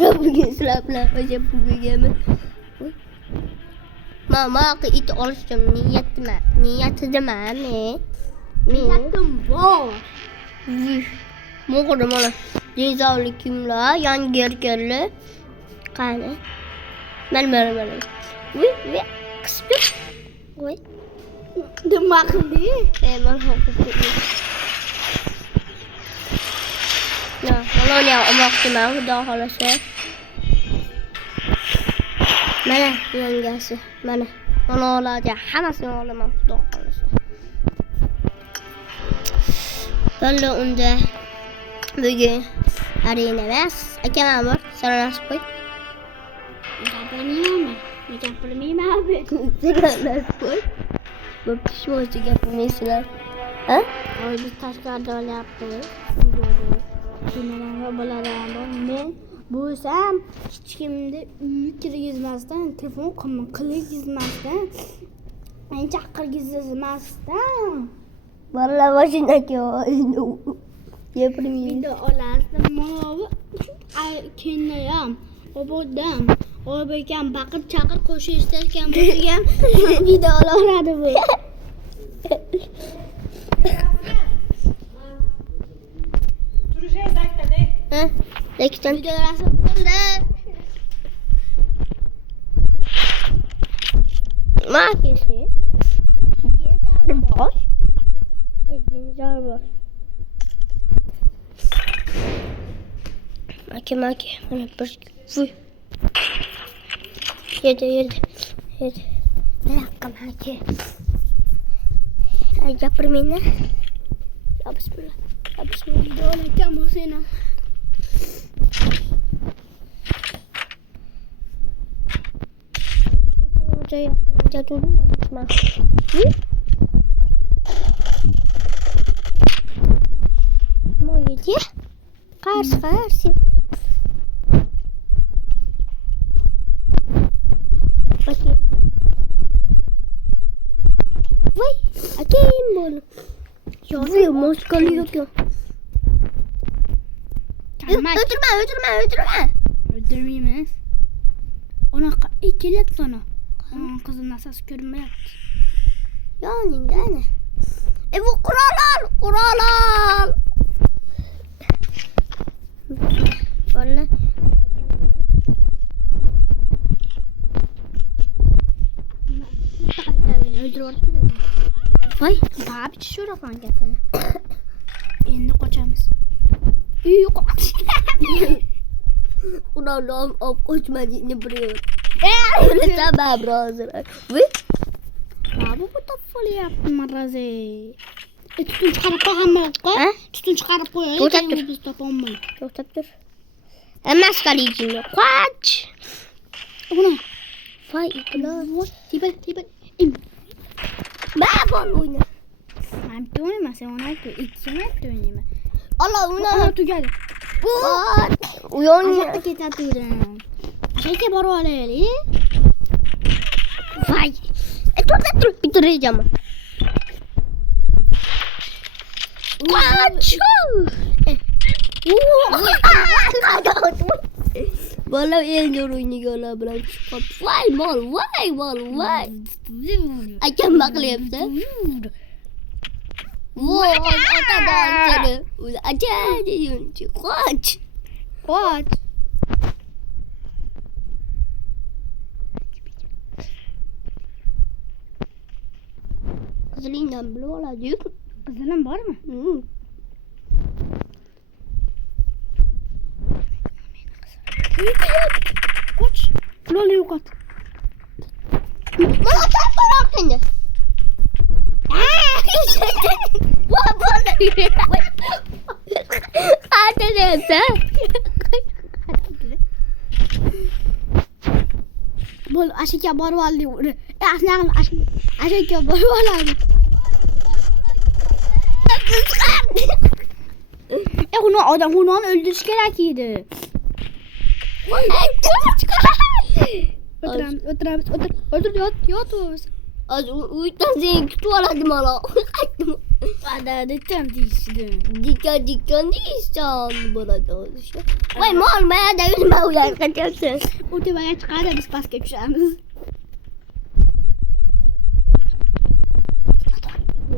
Bugün silahla hocam bugün. Mama ke itu olsun niyetim ne? Niyetim var. Mau ke mana? Dinozor kimla? Yan gergerli. Kana. Ben. Wih, kespir. Wih. Demakın değil. Emang aku pilih. Nah, kalau ni omak kenal dah halus ya. Mana yang biasa? Mana? Mana aja hamas yang oleh mak dah halus. Kalau unda bugün arenemez. Akemem var. Sana nasıl koy? Yapılmıyor abi. Sana nasıl koy? Bu pişman çıkıyor mesela. Ha? Abi biz taş kağıdı öyle yaptık. Şimdiden babalarından ben bu sen hiç kimde büyük girmezden telefon kılık girmezden en çakır girmezden Vallahi başındaki o yapayım. video olasın mavi ay kenayam o bodam o bekem bakır çakır koşu isterken bakıyorum videolar adı bu. Ha? Lekten Videolar aslında makisi. Dinozor boş. Dinozor boş. Maki. Mana pergi. Yedi. Belakang maki. Aja permainan. Ya bismillah. videolar kamu sini. Saya jatuh dulu sama. Mau gitu ya? Kars. Pakai. Woi, akin bol. Woi, mau sekali yok. Öldürme. Öldürmeyeyim. Ona ikilet sana. Onun kızın asası görünme yaptı. Yani. Bu kurallar. Vallahi. Öldürüyorsun. Vay. Daha bir şura falan gelsene. Elini koçamız. İyi koç. Udah coach ini beri. Sabar brother. Wih. Abi bu da fol yaptım marazi. Tutun çıkarıp koyamaz koy. Ha? Tutun çıkarıp koy. Tutattır. Biz topamayız. Dur. Hemen sekali izin. Kaç. Bu ne? Vay itulah. Tiba. Babon oyna. Ben bir oynayayım. Sen ona ekle. İkisini ekle oynayayım. Allah Ona tu gel. Uyan. Aşağıda kita turun. Aşağıda baru aleli. Vay. Dur. Bitireceğim. Kaç. Walau yang nyuruhnya gala bilang cepat. Why ball. Aja mak lihat dah. Wow, ada dancer. Udah aja yuncu. Kaç. Keselingan belum lagi. Kızının var mı? Koç. Ne oluyor koç? Mana apa orangnya? Wah, boleh. Ada desa. Bol asyik ya baru aldi. Asnang asyik ya baru aldi. Onu öldürüş gerekiydi. Otur. Az uyutan seni tuvalet malah. Ada dikkat değilsin. Dikkat değilsen burada oluşuyor. Vay mal maya da ünme uyan kaçarsın. Ultimaya çıkar da biz basket düşeriz.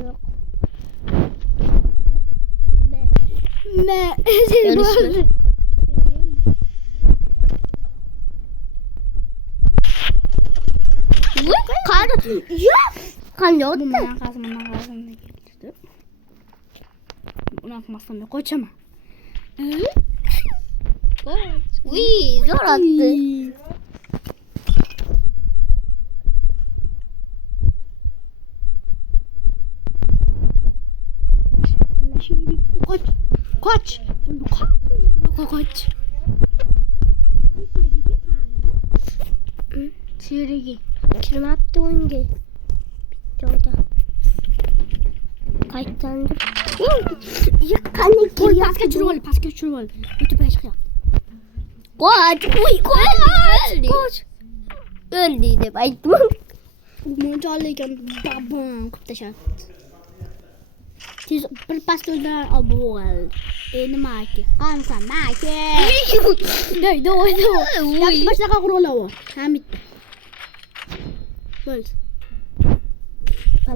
Yok. Ne? Yarışma. Kan kan yok. Bu manyak ağzımdan getirdi. Bunu akmasam yok. Koçama. Uy zor attı. Koç. Koç. Koç. Sirigi. Kim attı oyuncu? Bitti orada. Kaç tane? Ya kanı Pas geçiriyor. YouTube'a çıkıyor. Koç. Uy koç. Koç. Öldüydü baydım. Muncalıyken babam kuptaşan. Siz bir pastörler abol. Ini maki. Kansan maki. Do. Ya başta kakuro lawo. Hamit. Böl.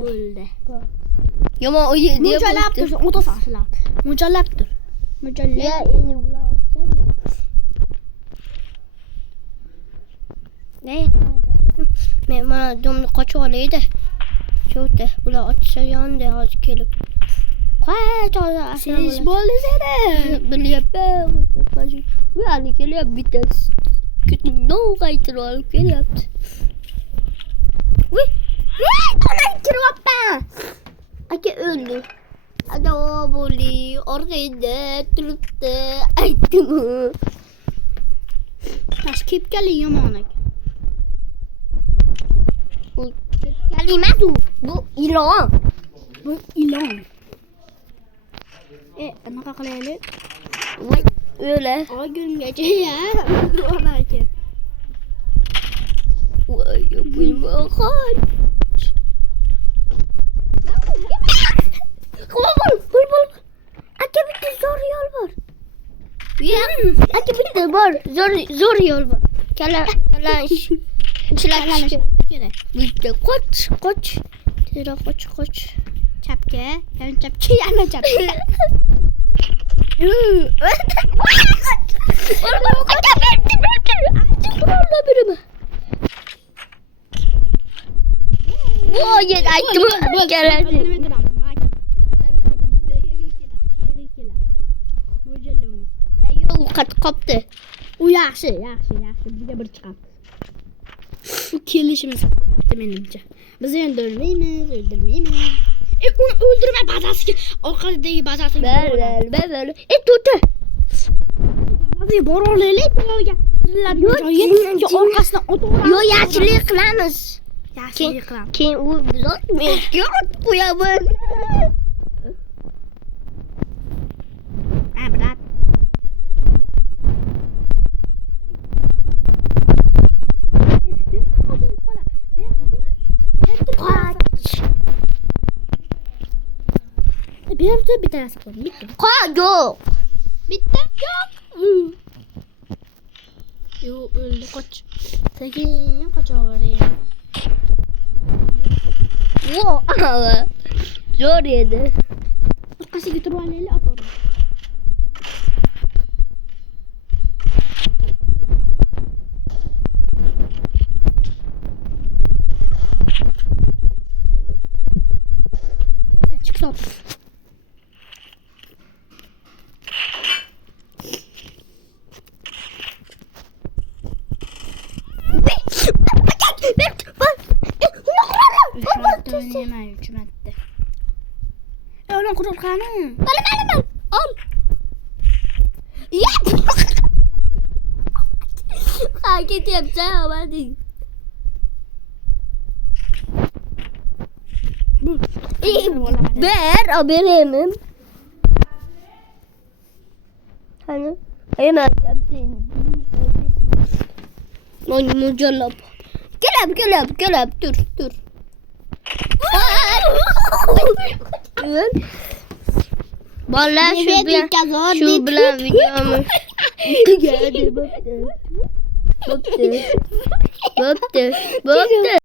Bölde. Yama o diye Muncalaptır. O da sağlar. Muncalaptır. Muncalap. Ya ini ulah ne? Men mana domni qochib olaydi. Cho'ta, bular otsa yonda hozir kelib. Qoch, Siz bo'ldingizlar. bilyapman. Ularni kelyapti bittasi. Kutingni qaytirib olib kelyapti. Voy, onam kiryapman. Aka o'ldi. Ada o bo'li, orqada turibdi. Aytdim. Taş kep gelin yamonak. Bu kalimatu. Bu ilon. Bu ilon. Anaqa qilaylik. Voy, öyle. Oy gülmgece ya. Ona ki. Voy, yapma kaç. Bul. Aka bitti zor yol var. Aka bitti var. Zor yol var. Kala çilek. Bitti koç. Tira koç. Çapke. Yani çapke yana çapke. Aka bitti. Kuralda birime. Voy, aytdım. Geldi. Yo'q, qopdi. U yaxshi. Bizga bir chiqadi. Bu kelishimiz menimcha. Biz endi o'ldirmaymiz. Uni o'ldirma bazasiga, orqadagi bazasiga. Bel. Tuta. Bazasiga bora olaylik. Yo'q, orqasidan o'tib. Yo, yaxshilik qilamiz. Yaxshilik qilamiz. Keyin u bizot menga otib qo'yaman. Brat. Bir tanesi koydum. Bitti. Yok. Bitti. Yok. Yo öldü koç. Sekin koç oraya. Wo, ama. Zor yedi. Kasih gitu ruangannya apa orang? Çık sok. Hükümette. Ulan kurul kanı. Bana. Al. Ya. Hareket yapacağım hadi. Haberim. Hani? Hemen yaptın. Mucallap. Gelap dur. Bolalar shu bilan videomiz tugadi. Bo'pti.